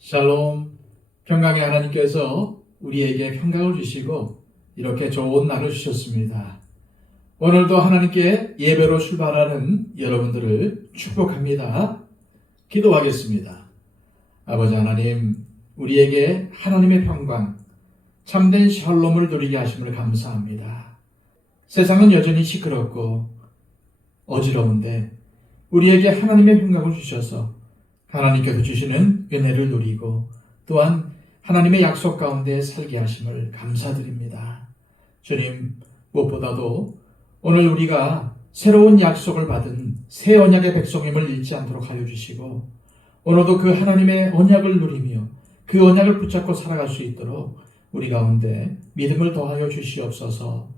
샬롬, 평강의 하나님께서 우리에게 평강을 주시고 이렇게 좋은 날을 주셨습니다. 오늘도 하나님께 예배로 출발하는 여러분들을 축복합니다. 기도하겠습니다. 아버지 하나님, 우리에게 하나님의 평강, 참된 샬롬을 누리게 하심을 감사합니다. 세상은 여전히 시끄럽고 어지러운데 우리에게 하나님의 평강을 주셔서 하나님께서 주시는 은혜를 누리고 또한 하나님의 약속 가운데 살게 하심을 감사드립니다. 주님, 무엇보다도 오늘 우리가 새로운 약속을 받은 새 언약의 백성임을 잃지 않도록 하여 주시고 오늘도 그 하나님의 언약을 누리며 그 언약을 붙잡고 살아갈 수 있도록 우리 가운데 믿음을 더하여 주시옵소서.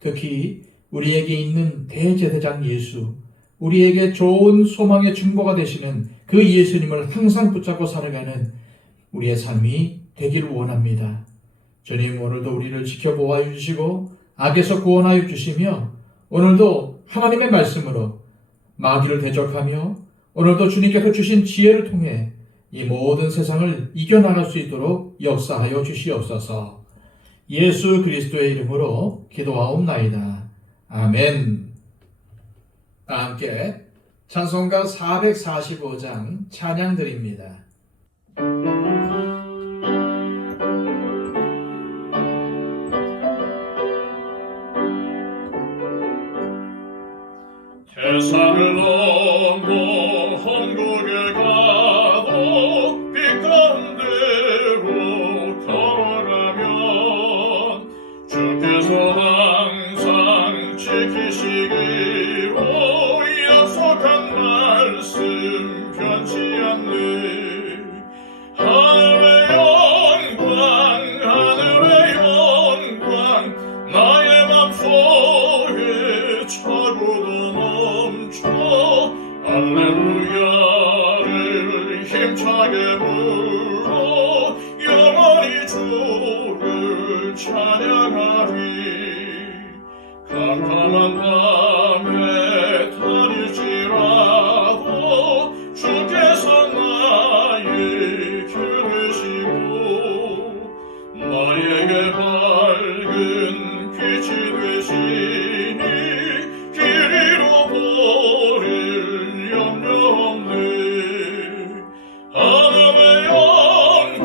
특히 우리에게 있는 대제사장 예수, 우리에게 좋은 소망의 중보가 되시는 그 예수님을 항상 붙잡고 살아가는 우리의 삶이 되기를 원합니다. 주님, 오늘도 우리를 지켜보아 주시고 악에서 구원하여 주시며 오늘도 하나님의 말씀으로 마귀를 대적하며 오늘도 주님께서 주신 지혜를 통해 이 모든 세상을 이겨나갈 수 있도록 역사하여 주시옵소서. 예수 그리스도의 이름으로 기도하옵나이다. 아멘. 다 함께 찬송가 445장 찬양 드립니다. 세상을 넘어 천국에 가도 빛가는 대로 걸어가면 주께서 항상 지키시기로 약속한 말씀 변치 않네. 하늘의 영광 하늘의 영광 나의 맘속에 차고도 넘쳐 할렐루야를 힘차게 불러 영원히 주를 찬양하리. 캄캄한 밤에 다닐지라도 주께서 나의 길 되시고 나에게 밝은 빛이 되시니 길 잃어버릴 염려 없네. 하늘의 영광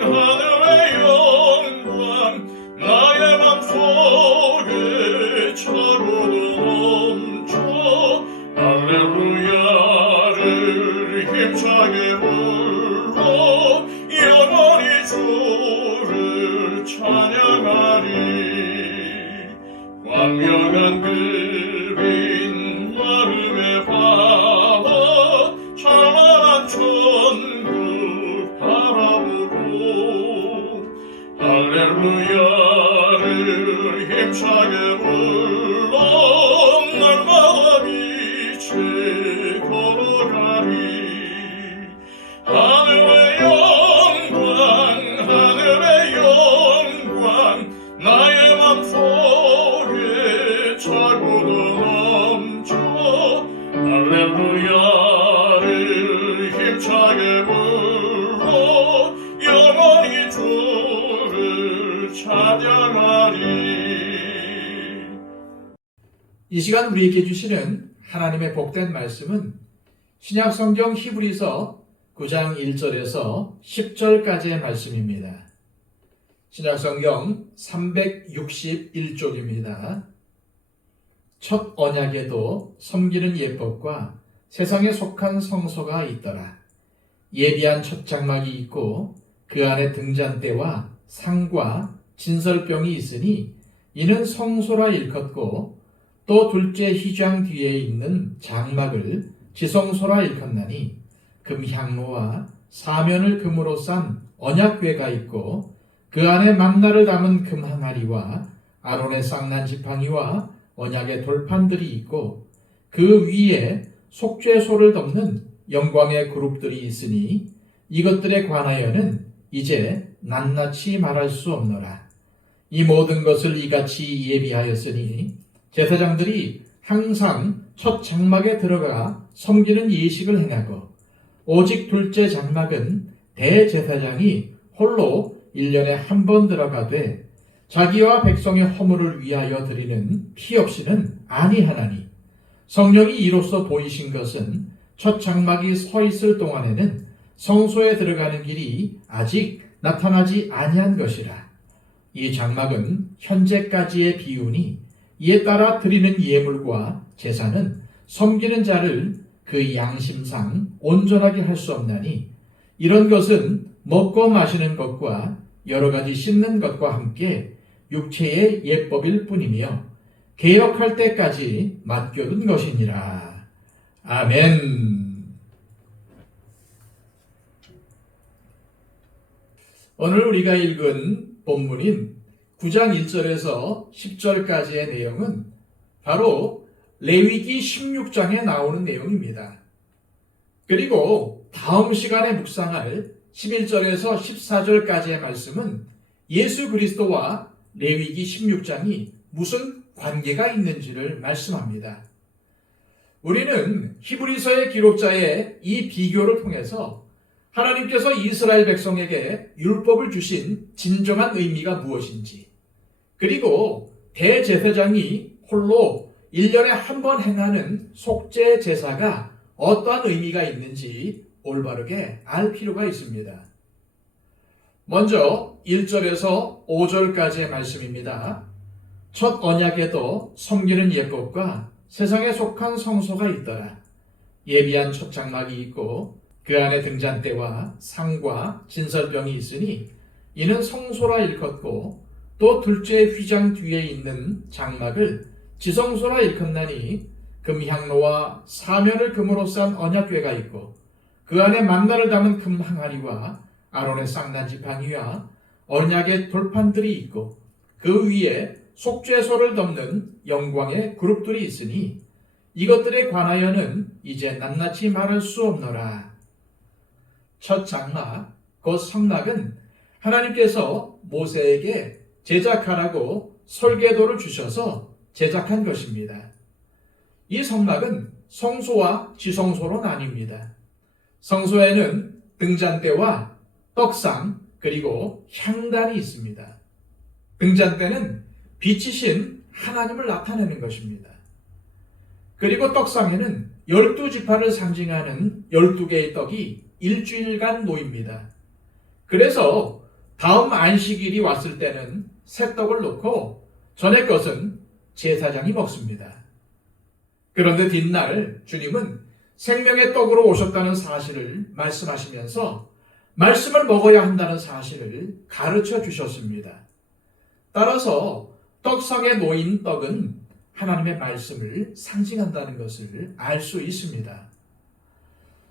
하늘의 영광 나의 맘속에 차고도 넘쳐 할렐루야를 힘차게 불러 영원히 주를 찬양하리. 광명한 그린 마음에 받아 찬란한 천국 바라보고 할렐루야를 힘차게 불러 날마다 빛에 걸어가리. 하늘의 영광 하늘의 영광 나의 맘속에 차고도 넘쳐 할렐루야를 힘차게 불러 영원히 주를 찬양하리. 이 시간 우리에게 주시는 하나님의 복된 말씀은 신약성경 히브리서 9장 1절에서 10절까지의 말씀입니다. 신약성경 361쪽입니다. 첫 언약에도 섬기는 예법과 세상에 속한 성소가 있더라. 예비한 첫 장막이 있고 그 안에 등잔대와 상과 진설병이 있으니 이는 성소라 일컫고 또 둘째 휘장 뒤에 있는 장막을 지성소라 일컫나니 금향로와 사면을 금으로 싼 언약궤가 있고 그 안에 만나를 담은 금항아리와 아론의 쌍난 지팡이와 언약의 돌판들이 있고 그 위에 속죄소를 덮는 영광의 그룹들이 있으니 이것들에 관하여는 이제 낱낱이 말할 수 없노라. 이 모든 것을 이같이 예비하였으니 제사장들이 항상 첫 장막에 들어가 섬기는 예식을 행하고 오직 둘째 장막은 대제사장이 홀로 1년에 한 번 들어가되 자기와 백성의 허물을 위하여 드리는 피 없이는 아니하나니, 성령이 이로써 보이신 것은 첫 장막이 서 있을 동안에는 성소에 들어가는 길이 아직 나타나지 아니한 것이라. 이 장막은 현재까지의 비유니 이에 따라 드리는 예물과 제사는 섬기는 자를 그 양심상 온전하게 할 수 없나니, 이런 것은 먹고 마시는 것과 여러 가지 씻는 것과 함께 육체의 예법일 뿐이며 개혁할 때까지 맡겨둔 것이니라. 아멘. 오늘 우리가 읽은 본문인 9장 1절에서 10절까지의 내용은 바로 레위기 16장에 나오는 내용입니다. 그리고 다음 시간에 묵상할 11절에서 14절까지의 말씀은 예수 그리스도와 레위기 16장이 무슨 관계가 있는지를 말씀합니다. 우리는 히브리서의 기록자의 이 비교를 통해서 하나님께서 이스라엘 백성에게 율법을 주신 진정한 의미가 무엇인지, 그리고 대제사장이 홀로 1년에 한 번 행하는 속죄 제사가 어떠한 의미가 있는지 올바르게 알 필요가 있습니다. 먼저 1절에서 5절까지의 말씀입니다. 첫 언약에도 섬기는 예법과 세상에 속한 성소가 있더라. 예비한 첫 장막이 있고 그 안에 등잔대와 상과 진설병이 있으니 이는 성소라 일컫고, 또 둘째 휘장 뒤에 있는 장막을 지성소라 일컫나니 금향로와 사면을 금으로 싼 언약궤가 있고 그 안에 만나를 담은 금 항아리와 아론의 쌍난 지팡이와 언약의 돌판들이 있고 그 위에 속죄소를 덮는 영광의 그룹들이 있으니 이것들에 관하여는 이제 낱낱이 말할 수 없노라. 첫 장막, 곧 성막은 하나님께서 모세에게 제작하라고 설계도를 주셔서 제작한 것입니다. 이 성막은 성소와 지성소로 나뉩니다. 성소에는 등잔대와 떡상 그리고 향단이 있습니다. 등잔대는 빛이신 하나님을 나타내는 것입니다. 그리고 떡상에는 12지파를 상징하는 12개의 떡이 일주일간 놓입니다. 그래서 다음 안식일이 왔을 때는 새 떡을 놓고 전에 것은 제사장이 먹습니다. 그런데 뒷날 주님은 생명의 떡으로 오셨다는 사실을 말씀하시면서 말씀을 먹어야 한다는 사실을 가르쳐 주셨습니다. 따라서 떡상에 놓인 떡은 하나님의 말씀을 상징한다는 것을 알 수 있습니다.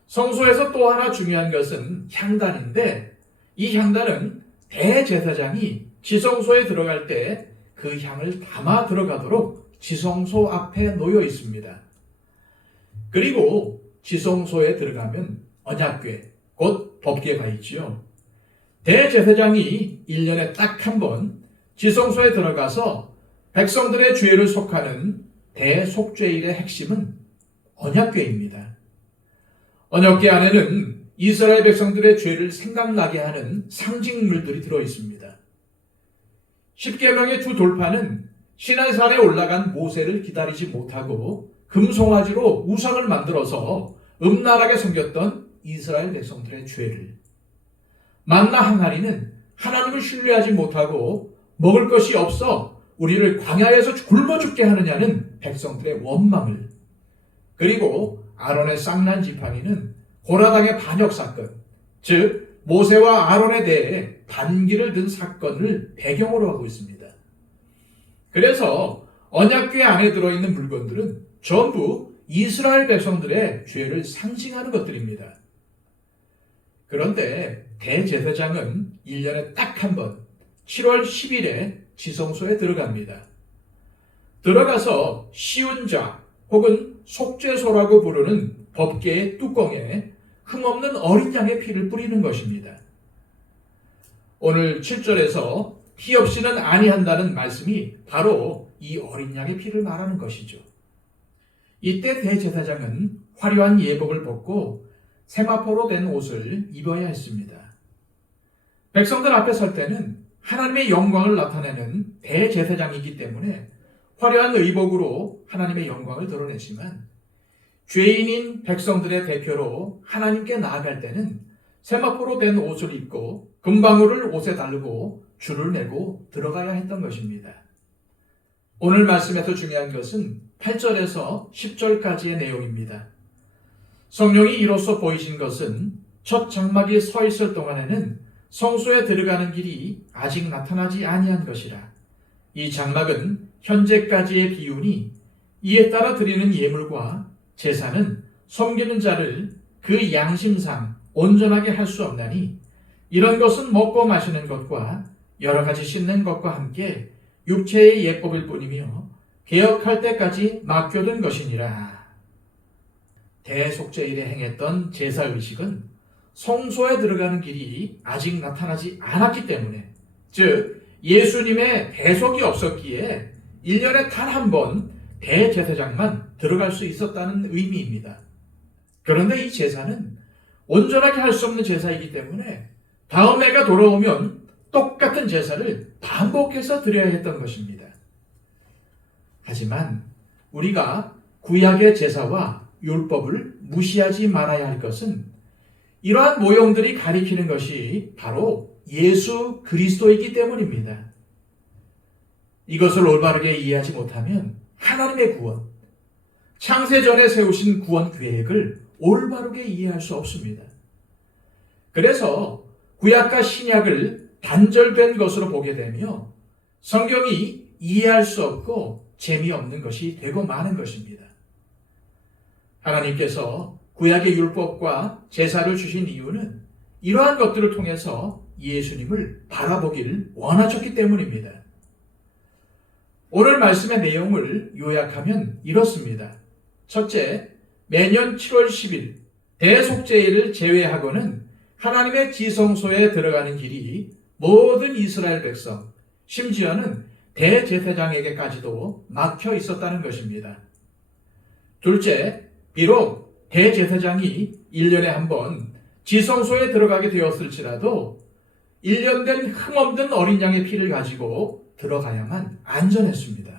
성소에서 또 하나 중요한 것은 향단인데, 이 향단은 대제사장이 지성소에 들어갈 때 그 향을 담아 들어가도록 지성소 앞에 놓여 있습니다. 그리고 지성소에 들어가면 언약궤, 곧 법궤가 있지요. 대제사장이 1년에 딱 한 번 지성소에 들어가서 백성들의 죄를 속하는 대속죄일의 핵심은 언약궤입니다. 언약궤 안에는 이스라엘 백성들의 죄를 생각나게 하는 상징물들이 들어있습니다. 십계명의 두 돌판은 시내산에 올라간 모세를 기다리지 못하고 금송아지로 우상을 만들어서 음란하게 섬겼던 이스라엘 백성들의 죄를, 만나 항아리는 하나님을 신뢰하지 못하고 먹을 것이 없어 우리를 광야에서 굶어 죽게 하느냐는 백성들의 원망을, 그리고 아론의 쌍난 지팡이는 고라당의 반역 사건, 즉 모세와 아론에 대해 반기를 든 사건을 배경으로 하고 있습니다. 그래서 언약궤 안에 들어있는 물건들은 전부 이스라엘 백성들의 죄를 상징하는 것들입니다. 그런데 대제사장은 1년에 딱 한 번 7월 10일에 지성소에 들어갑니다. 들어가서 시운자 혹은 속죄소라고 부르는 법궤의 뚜껑에 흠없는 어린 양의 피를 뿌리는 것입니다. 오늘 7절에서 피 없이는 아니한다는 말씀이 바로 이 어린 양의 피를 말하는 것이죠. 이때 대제사장은 화려한 예복을 벗고 세마포로 된 옷을 입어야 했습니다. 백성들 앞에 설 때는 하나님의 영광을 나타내는 대제사장이기 때문에 화려한 의복으로 하나님의 영광을 드러내지만 죄인인 백성들의 대표로 하나님께 나아갈 때는 세마포로 된 옷을 입고 금방울을 옷에 달고 줄을 내고 들어가야 했던 것입니다. 오늘 말씀에서 중요한 것은 8절에서 10절까지의 내용입니다. 성령이 이로써 보이신 것은 첫 장막이 서 있을 동안에는 성소에 들어가는 길이 아직 나타나지 아니한 것이라. 이 장막은 현재까지의 비유니 이에 따라 드리는 예물과 제사는 섬기는 자를 그 양심상 온전하게 할 수 없나니 이런 것은 먹고 마시는 것과 여러 가지 씻는 것과 함께 육체의 예법일 뿐이며 개혁할 때까지 맡겨둔 것이니라. 대속죄일에 행했던 제사의식은 성소에 들어가는 길이 아직 나타나지 않았기 때문에, 즉 예수님의 대속이 없었기에 1년에 단 한 번 대제사장만 들어갈 수 있었다는 의미입니다. 그런데 이 제사는 온전하게 할 수 없는 제사이기 때문에 다음 해가 돌아오면 똑같은 제사를 반복해서 드려야 했던 것입니다. 하지만 우리가 구약의 제사와 율법을 무시하지 말아야 할 것은 이러한 모형들이 가리키는 것이 바로 예수 그리스도이기 때문입니다. 이것을 올바르게 이해하지 못하면 하나님의 구원, 창세전에 세우신 구원 계획을 올바르게 이해할 수 없습니다. 그래서 구약과 신약을 단절된 것으로 보게 되며 성경이 이해할 수 없고 재미없는 것이 되고 마는 것입니다. 하나님께서 구약의 율법과 제사를 주신 이유는 이러한 것들을 통해서 예수님을 바라보길 원하셨기 때문입니다. 오늘 말씀의 내용을 요약하면 이렇습니다. 첫째, 매년 7월 10일 대속죄일을 제외하고는 하나님의 지성소에 들어가는 길이 모든 이스라엘 백성, 심지어는 대제사장에게까지도 막혀 있었다는 것입니다. 둘째, 비록 대제사장이 1년에 한 번 지성소에 들어가게 되었을지라도 1년 된 흠없는 어린 양의 피를 가지고 들어가야만 안전했습니다.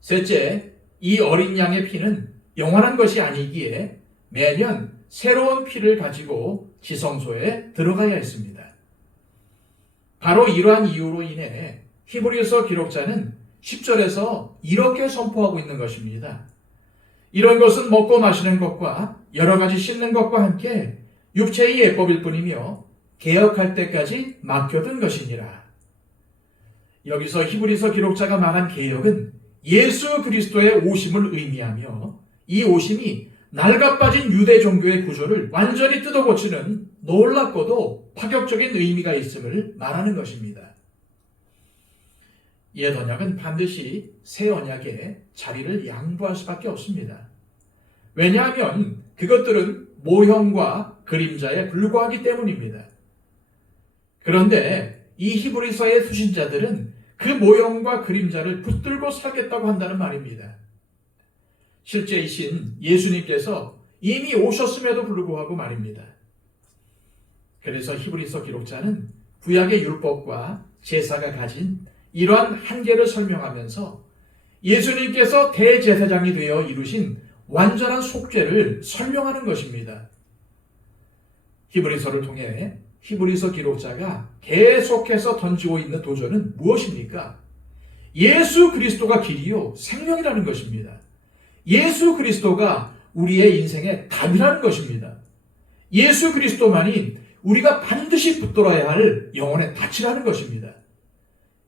셋째, 이 어린 양의 피는 영원한 것이 아니기에 매년 새로운 피를 가지고 지성소에 들어가야 했습니다. 바로 이러한 이유로 인해 히브리서 기록자는 10절에서 이렇게 선포하고 있는 것입니다. 이런 것은 먹고 마시는 것과 여러 가지 씻는 것과 함께 육체의 예법일 뿐이며 개혁할 때까지 맡겨둔 것이니라. 여기서 히브리서 기록자가 말한 개혁은 예수 그리스도의 오심을 의미하며 이 오심이 낡아빠진 유대 종교의 구조를 완전히 뜯어고치는 놀랍고도 파격적인 의미가 있음을 말하는 것입니다. 옛 언약은 반드시 새 언약에 자리를 양보할 수밖에 없습니다. 왜냐하면 그것들은 모형과 그림자에 불과하기 때문입니다. 그런데 이 히브리서의 수신자들은 그 모형과 그림자를 붙들고 살겠다고 한다는 말입니다. 실제이신 예수님께서 이미 오셨음에도 불구하고 말입니다. 그래서 히브리서 기록자는 구약의 율법과 제사가 가진 이러한 한계를 설명하면서 예수님께서 대제사장이 되어 이루신 완전한 속죄를 설명하는 것입니다. 히브리서를 통해 히브리서 기록자가 계속해서 던지고 있는 도전은 무엇입니까? 예수 그리스도가 길이요 생명이라는 것입니다. 예수 그리스도가 우리의 인생의 답이라는 것입니다. 예수 그리스도만이 우리가 반드시 붙들어야 할 영혼의 닻이라는 것입니다.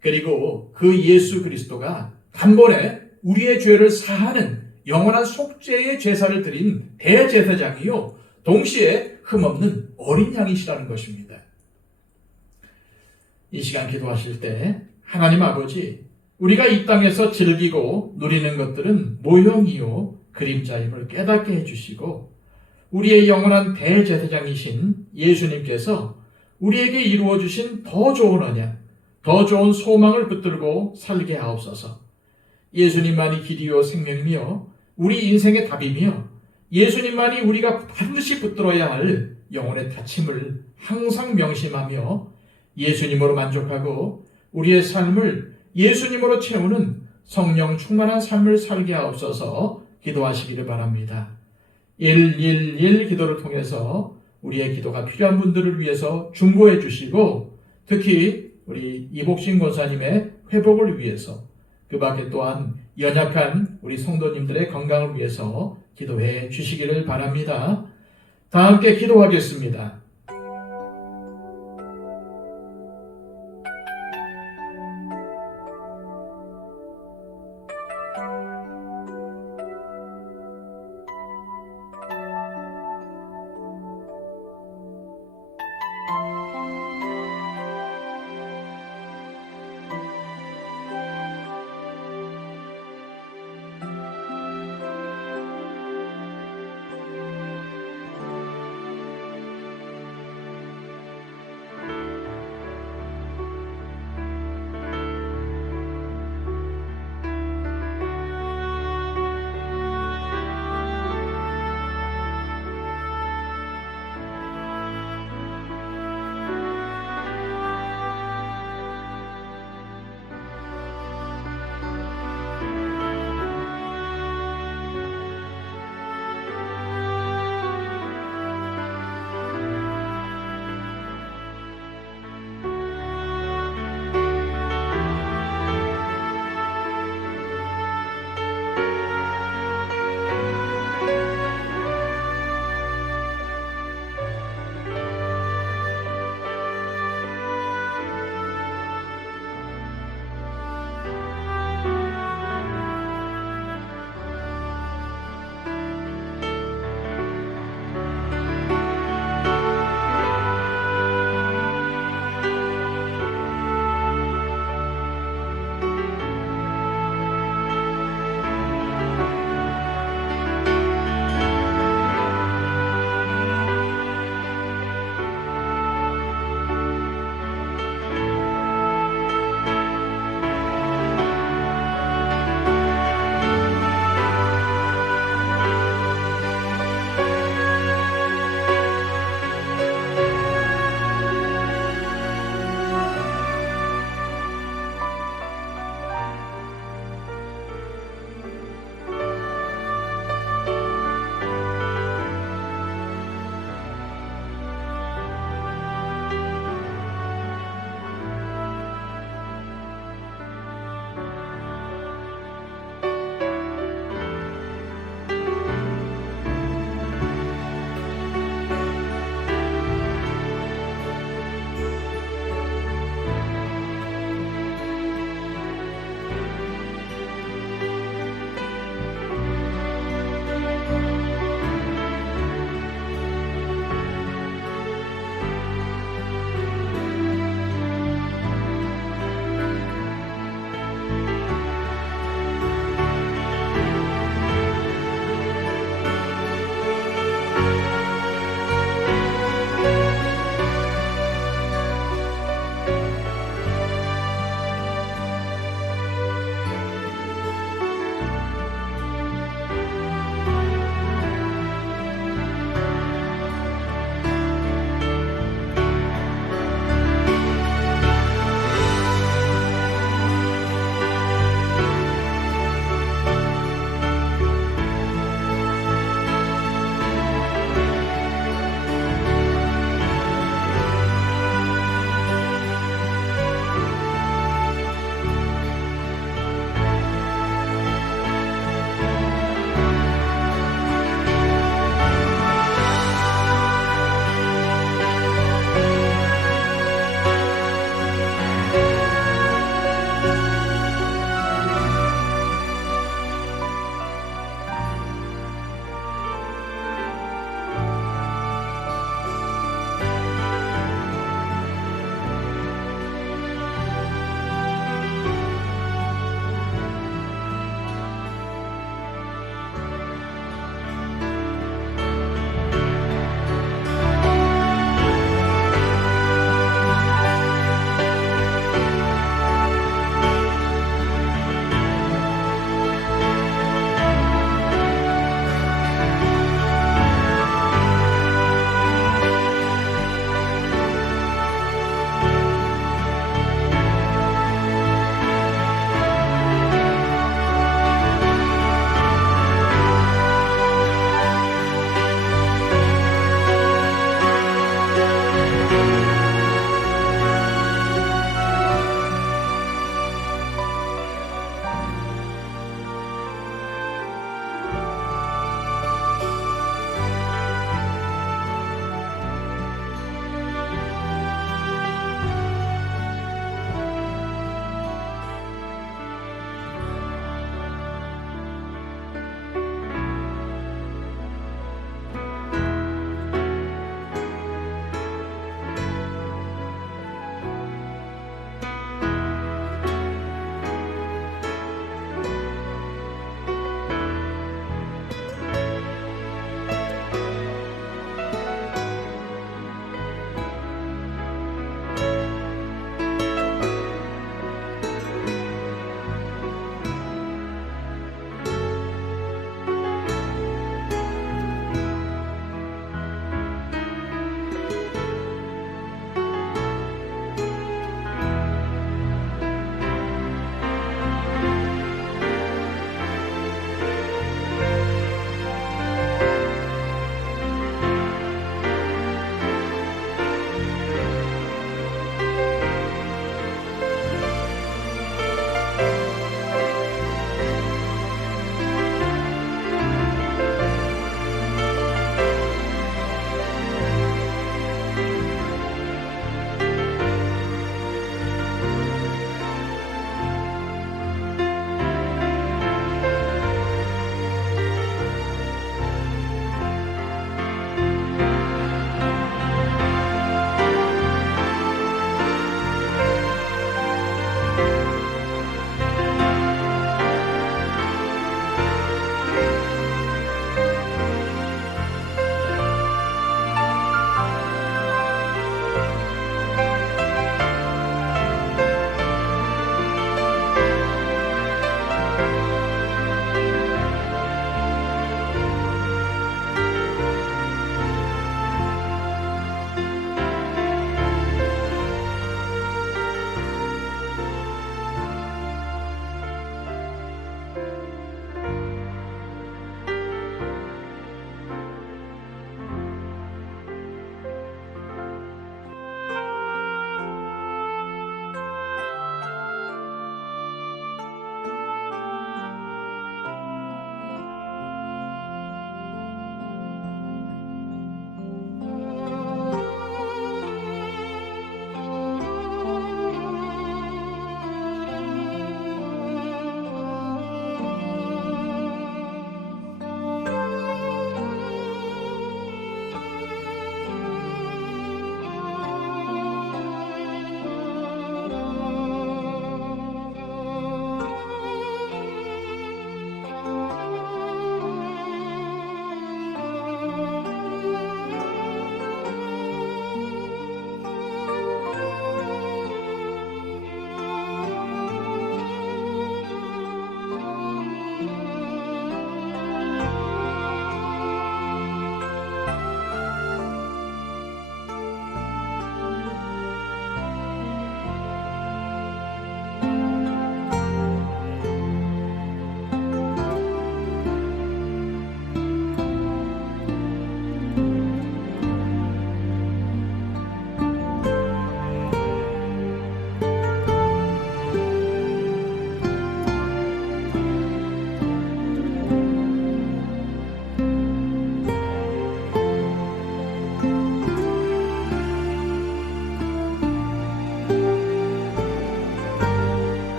그리고 그 예수 그리스도가 단번에 우리의 죄를 사하는 영원한 속죄의 제사를 드린 대제사장이요 동시에 흠없는 어린 양이시라는 것입니다. 이 시간 기도하실 때 하나님 아버지, 우리가 이 땅에서 즐기고 누리는 것들은 모형이요 그림자임을 깨닫게 해주시고 우리의 영원한 대제사장이신 예수님께서 우리에게 이루어주신 더 좋은 언약, 더 좋은 소망을 붙들고 살게 하옵소서. 예수님만이 길이요 생명이며 우리 인생의 답이며 예수님만이 우리가 반드시 붙들어야 할 영혼의 닫힘을 항상 명심하며 예수님으로 만족하고 우리의 삶을 예수님으로 채우는 성령 충만한 삶을 살게 하옵소서 기도하시기를 바랍니다. 111 기도를 통해서 우리의 기도가 필요한 분들을 위해서 중보해 주시고 특히 우리 이복신 권사님의 회복을 위해서 그 밖에 또한 연약한 우리 성도님들의 건강을 위해서 기도해 주시기를 바랍니다. 다 함께 기도하겠습니다.